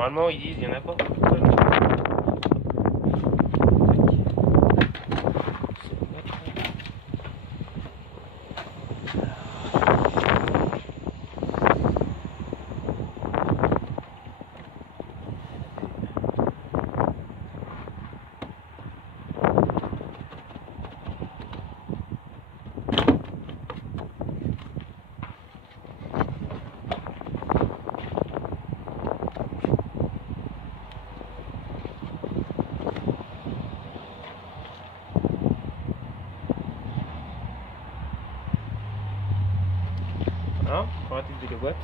Normalement ils disent il n'y en a pas. Voilà, comparatif de la boîte.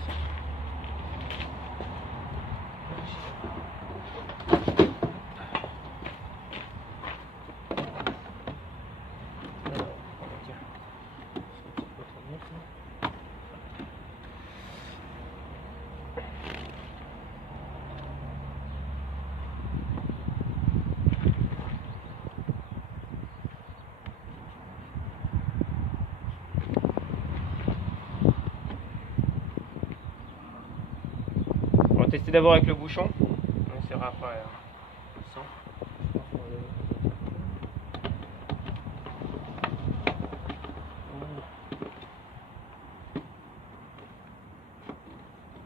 On va tester d'abord avec le bouchon. On essaiera après sans.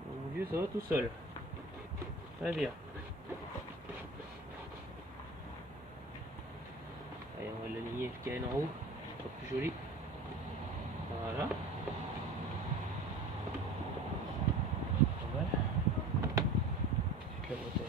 Mon Dieu, ça va tout seul. Très bien. Allez, on va l'aligner avec le en haut. C'est pas plus joli. Voilà. La bouteille.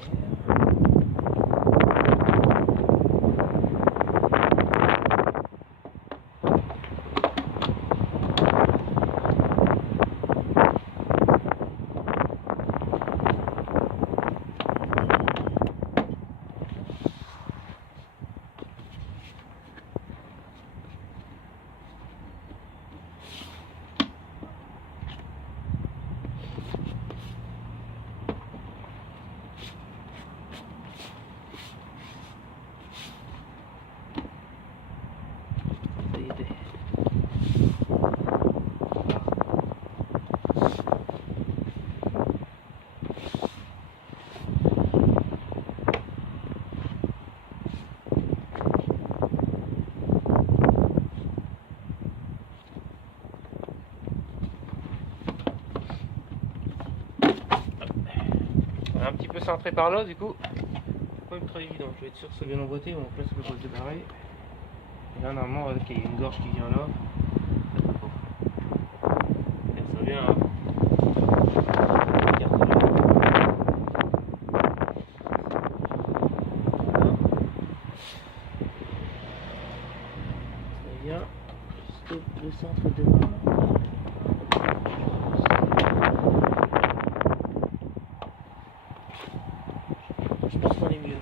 Un petit peu centré par là, du coup, c'est pas ultra évident. Je vais être sûr que ça vient emboîter, on place le poste de pareil. Et là, normalement, ok, il y a une gorge qui vient là. Et ça vient là. Ça vient juste le centre de là. Je pense qu'on est mieux.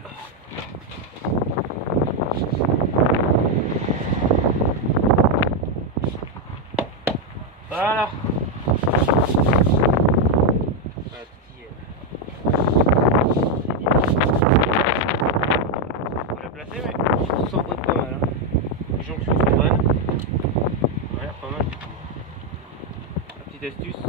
Voilà. On l'a placé, mais ça s'emboîte pas mal. Les jonctions sont bonnes. On a l'air pas mal du coup. La petite astuce.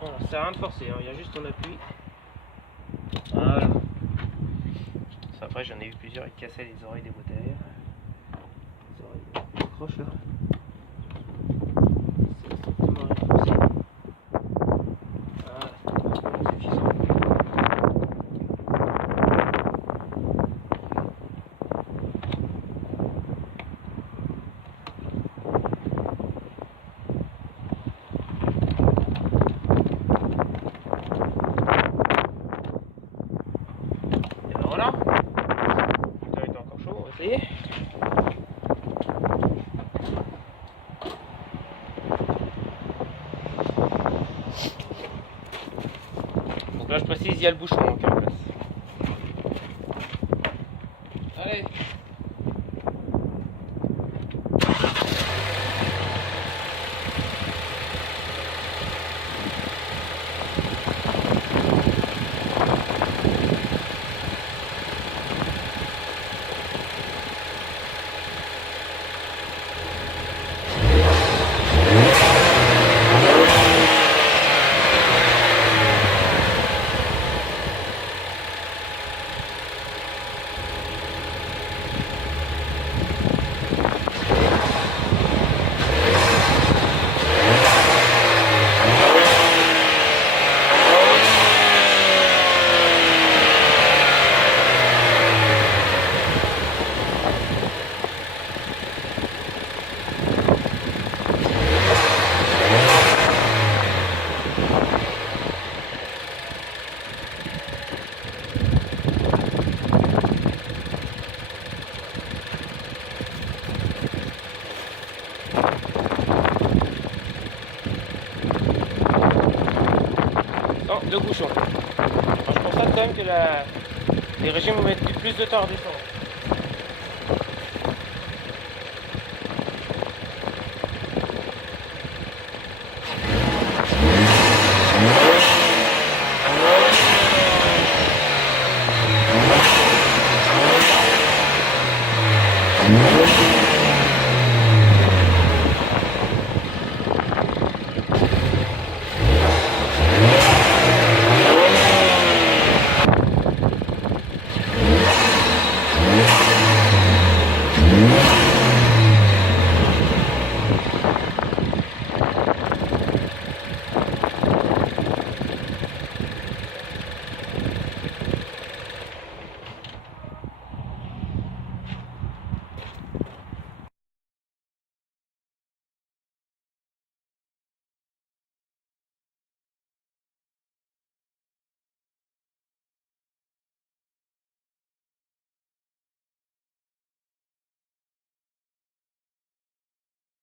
Voilà, ça sert à rien de forcer, hein. Il y a juste ton appui. Voilà. Ça, après j'en ai eu plusieurs, ils cassaient les oreilles des bouteilles. Les oreilles accrochent là. C'est exactement renforcé. Voilà, c'est suffisant. Voilà, le moteur est encore chaud, on va essayer. Donc là je précise, il y a le bouchon qui est en place. Allez. machine vous mettre plus de temps à descendre.